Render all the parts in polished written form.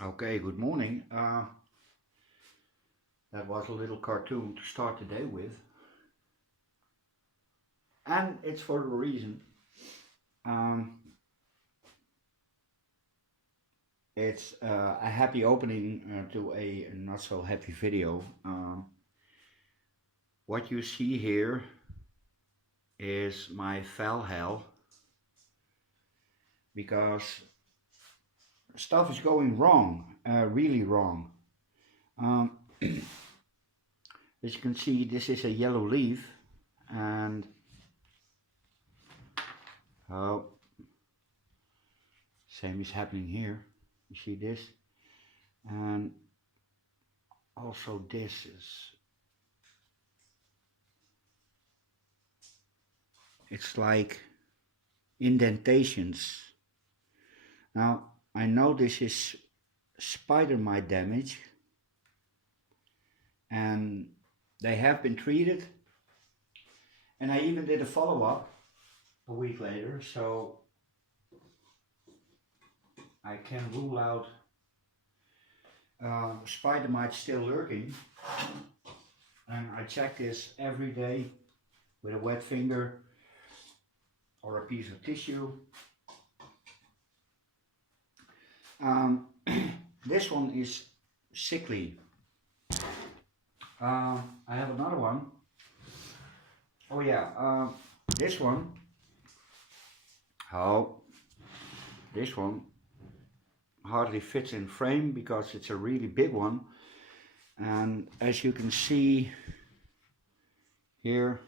Okay, good morning. That was a little cartoon to start the day with, and it's for a reason. Um, it's a happy opening to a not so happy video. What you see here is my fell hell because stuff is going wrong, really wrong. Um, as you can see, this is a yellow leaf, and oh, same is happening here. You see this, and also this is, it's like indentations. Now I know this is spider mite damage, and they have been treated, and I even did a follow-up a week later, so I can rule out spider mite still lurking. And I check this every day with a wet finger or a piece of tissue. This one is sickly. I have another one. Oh yeah, this one. This one hardly fits in frame because it's a really big one. And as you can see here,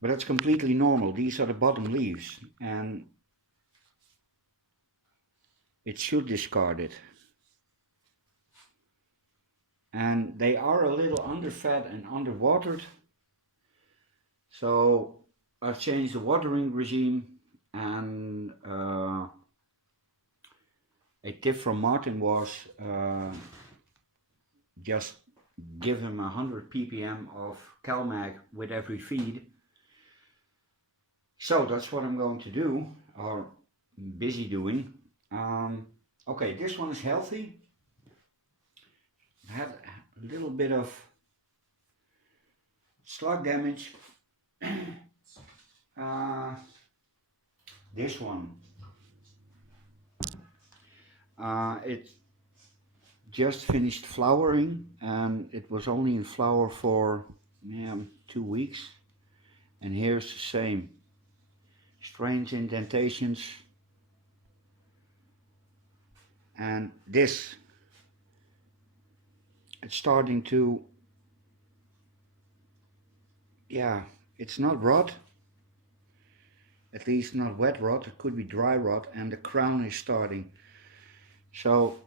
but that's completely normal. These are the bottom leaves, and it should discard it. And they are a little underfed and underwatered, so I've changed the watering regime. And a tip from Martin was just give him 100 ppm of CalMag with every feed. So that's what I'm going to do, or busy doing. Okay, this one is healthy. Had a little bit of slug damage. This one, it just finished flowering, and it was only in flower for 2 weeks, and here's the same strange indentations. And this, it's starting to, it's not rot, at least not wet rot, it could be dry rot, and the crown is starting. So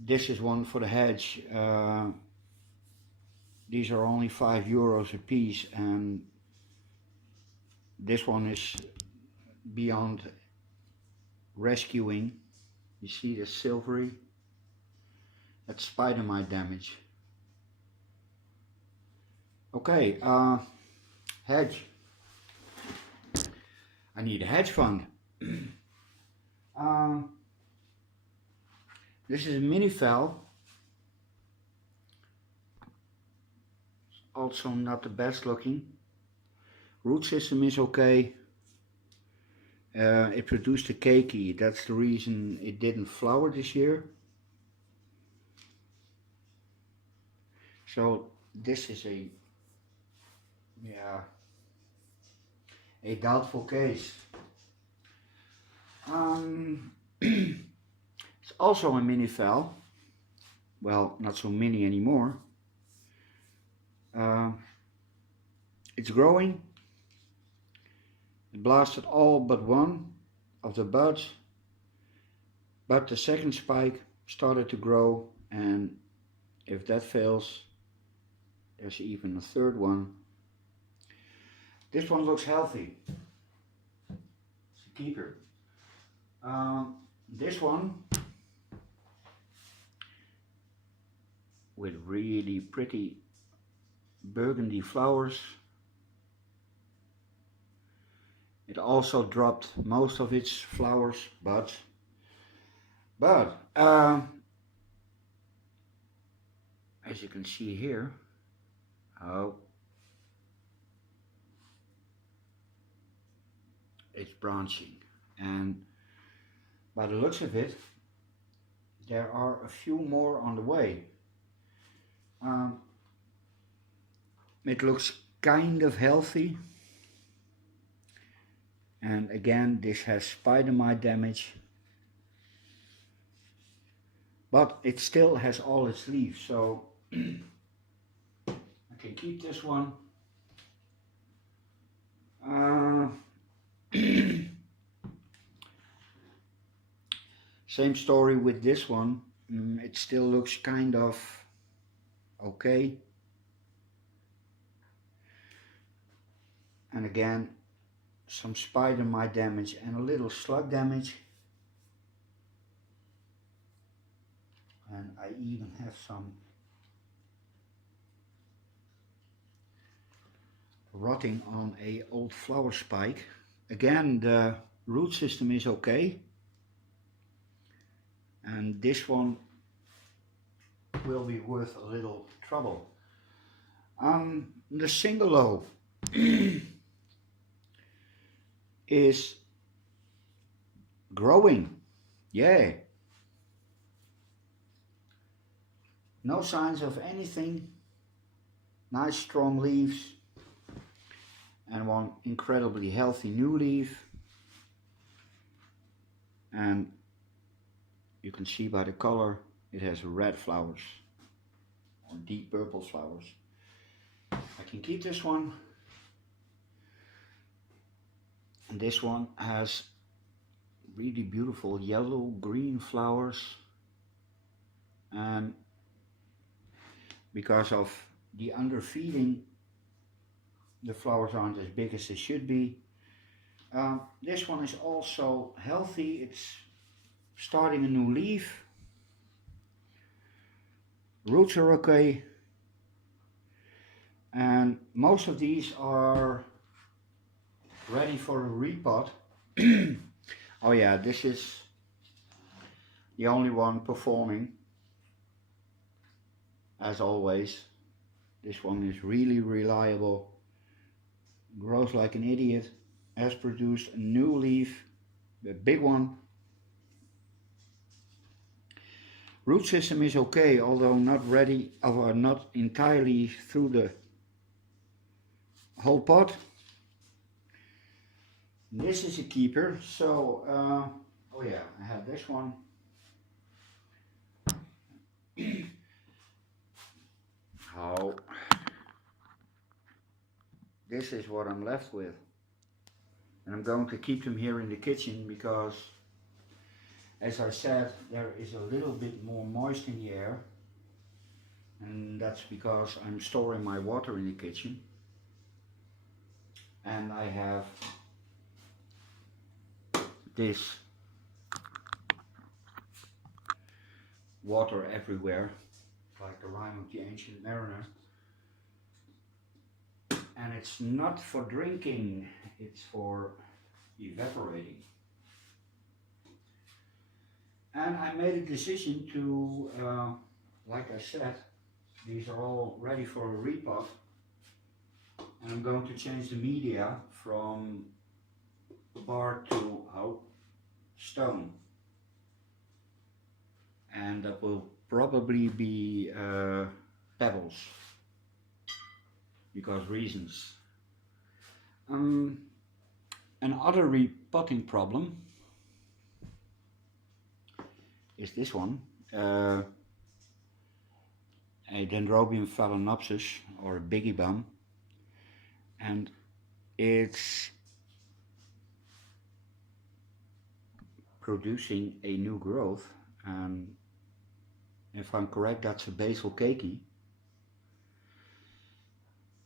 this is one for the hedge. These are only €5 a piece, and this one is beyond rescuing. You see the silvery? That's spider mite damage. Okay, hedge. I need a hedge fund. This is a mini phal. Also not the best looking. Root system is okay. It produced a keiki. That's the reason it didn't flower this year. So this is a doubtful case. It's also a mini phal. Well, not so mini anymore. It's growing. It blasted all but one of the buds, but the second spike started to grow, and if that fails, there's even a third one. This one looks healthy. It's a keeper. This one with really pretty burgundy flowers. It also dropped most of its flowers, buds, But as you can see here, oh, it's branching, and by the looks of it, there are a few more on the way. It looks kind of healthy, and again this has spider mite damage, but it still has all its leaves, so I can keep this one. Same story with this one. It still looks kind of okay. And again, some spider mite damage and a little slug damage. And I even have some rotting on a old flower spike. Again, the root system is okay. And this one will be worth a little trouble. The Singolo is growing. Yeah. No signs of anything. Nice strong leaves. And one incredibly healthy new leaf. And you can see by the color it has red flowers or deep purple flowers. I can keep this one. And this one has really beautiful yellow green flowers, and because of the underfeeding, the flowers aren't as big as they should be. This one is also healthy. It's starting a new leaf. Roots are okay. And most of these are ready for a repot. Oh yeah, this is the only one performing. As always, this one is really reliable. Grows like an idiot. Has produced a new leaf, a big one. Root system is okay, although not ready, or not entirely through the whole pot. This is a keeper, so oh yeah, I have this one. Oh, this is what I'm left with, and I'm going to keep them here in the kitchen because, as I said, there is a little bit more moist in the air, and that's because I'm storing my water in the kitchen, and I have this water everywhere, like the rhyme of the ancient mariner. And it's not for drinking, it's for evaporating. And I made a decision to, like I said, these are all ready for a repot. And I'm going to change the media from bark to stone. And that will probably be pebbles, because reasons. Another repotting problem is this one, a Dendrobium Phaleanopsis, or a biggie bum, and it's producing a new growth, and if I'm correct, that's a basil keiki.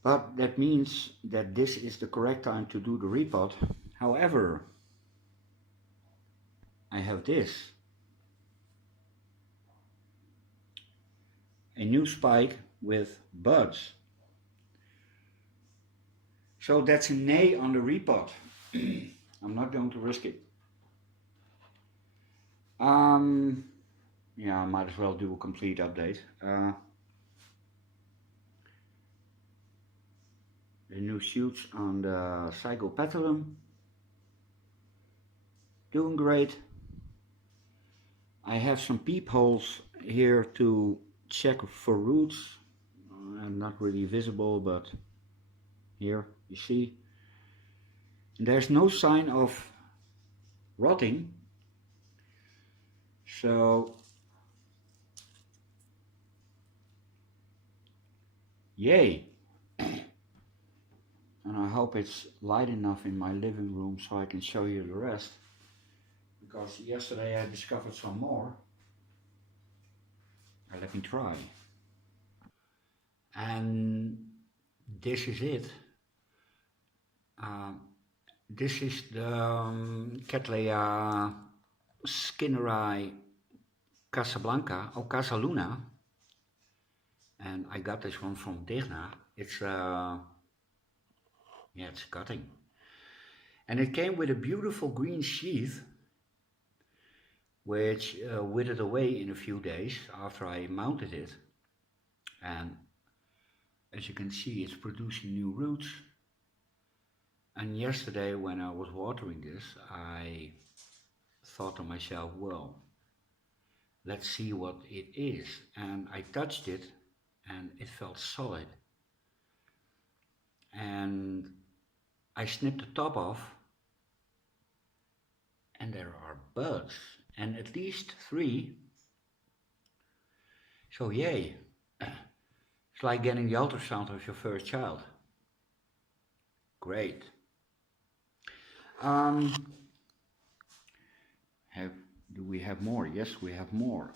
But that means that this is the correct time to do the repot. However, I have this. A new spike with buds. So that's a nay on the repot. I'm not going to risk it. yeah, I might as well do a complete update. The new shoots on the Psychopetalum, doing great. I have some peepholes here to check for roots. Not really visible, but here you see. There's no sign of rotting, so yay. And I hope it's light enough in my living room so I can show you the rest, because yesterday I discovered some more. Let me try. And this is it. This is the Cattleya Skinneri Casablanca, or Casaluna. And I got this one from Digna. It's it's cutting. And it came with a beautiful green sheath, which withered away in a few days after I mounted it. And as you can see, it's producing new roots. And yesterday when I was watering this, I thought to myself, well, let's see what it is. And I touched it and it felt solid. And I snipped the top off and there are buds, and at least 3. So yay. It's like getting the ultrasound of your first child. Great. Do we have more? Yes, we have more.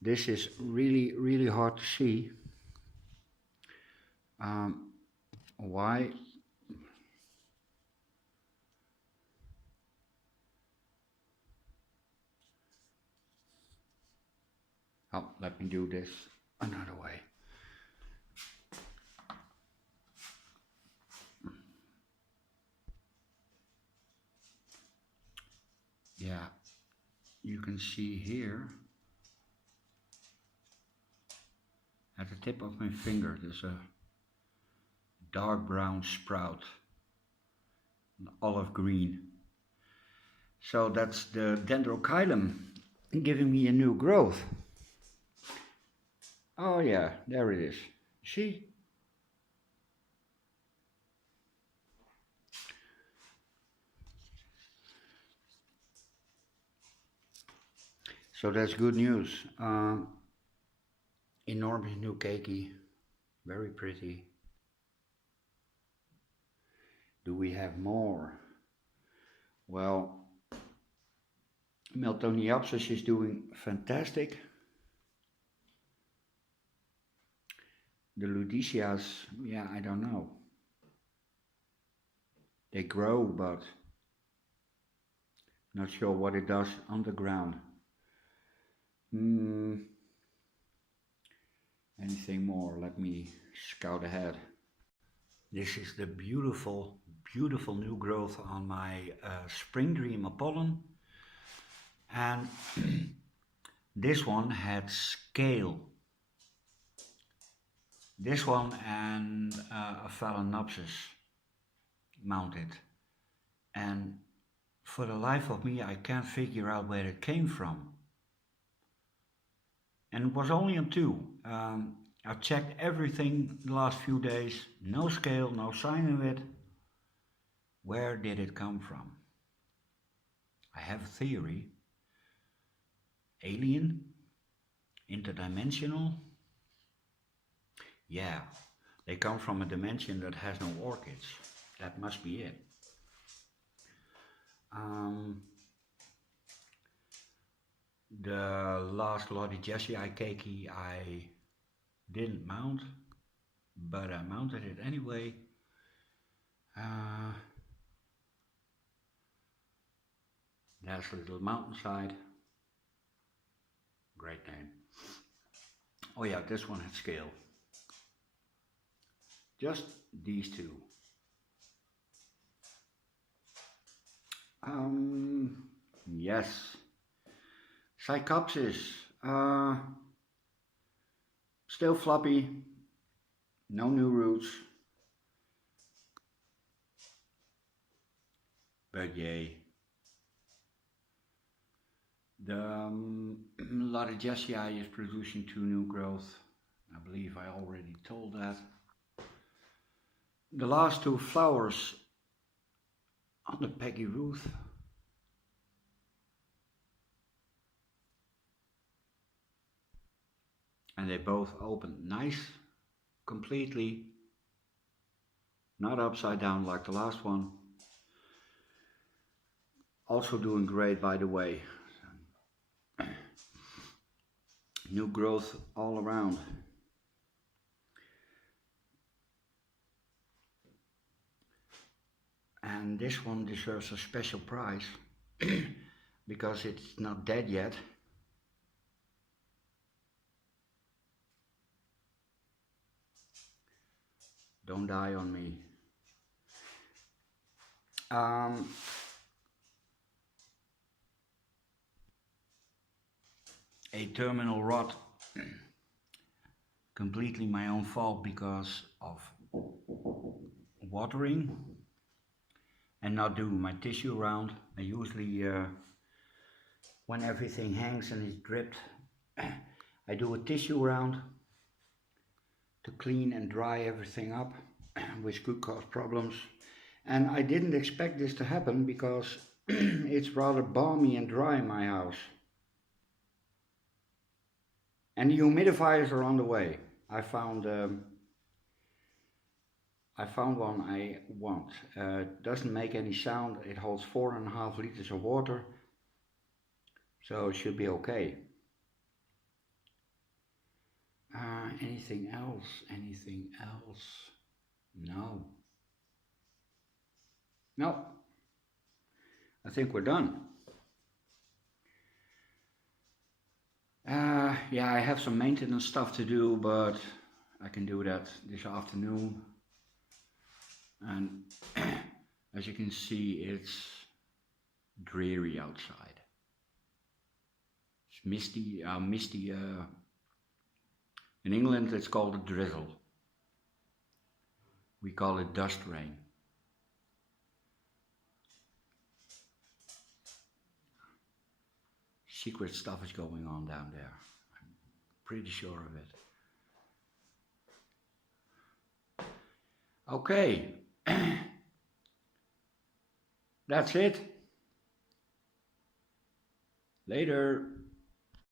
This is really, really hard to see. Why? Oh, let me do this another way. Yeah, you can see here at the tip of my finger there's a dark brown sprout, an olive green. So that's the dendrochilum giving me a new growth. Oh yeah, there it is. See? So that's good news. Enormous new keiki, very pretty. Do we have more? Well, Phaleanopsis is doing fantastic. The Ludicias, yeah, I don't know. They grow, but not sure what it does underground. Anything more? Let me scout ahead. This is the beautiful, beautiful new growth on my Spring Dream Apollon. And this one had scale. This one and a Phaleanopsis mounted. And for the life of me, I can't figure out where it came from. And it was only on 2. I checked everything the last few days, no scale, no sign of it. Where did it come from? I have a theory. Alien? Interdimensional? Yeah, they come from a dimension that has no orchids. That must be it. The last Lottie Jessie keiki I didn't mount, but I mounted it anyway. There's a little mountainside. Great name. Oh yeah, this one had scale. Just these 2. Yes. Psychopsis, still floppy, no new roots, but yay. The Lauderdaleii is producing 2 new growth. I believe I already told that. The last 2 flowers on the Peggy Ruth. And they both opened nice, completely, not upside down like the last one. Also doing great, by the way. New growth all around. And this one deserves a special prize because it's not dead yet. Don't die on me. A terminal rot. Completely my own fault because of watering and not doing my tissue round. I usually, when everything hangs and is dripped, I do a tissue round to clean and dry everything up, which could cause problems. And I didn't expect this to happen because it's rather balmy and dry in my house. And the humidifiers are on the way. I found one I want. Doesn't make any sound. It holds 4.5 liters of water, so it should be okay. Anything else? Anything else? No. No. I think we're done. Yeah, I have some maintenance stuff to do, but I can do that this afternoon. And as you can see, it's dreary outside. It's misty. In England, it's called a drizzle. We call it dust rain. Secret stuff is going on down there. I'm pretty sure of it. Okay. That's it. Later.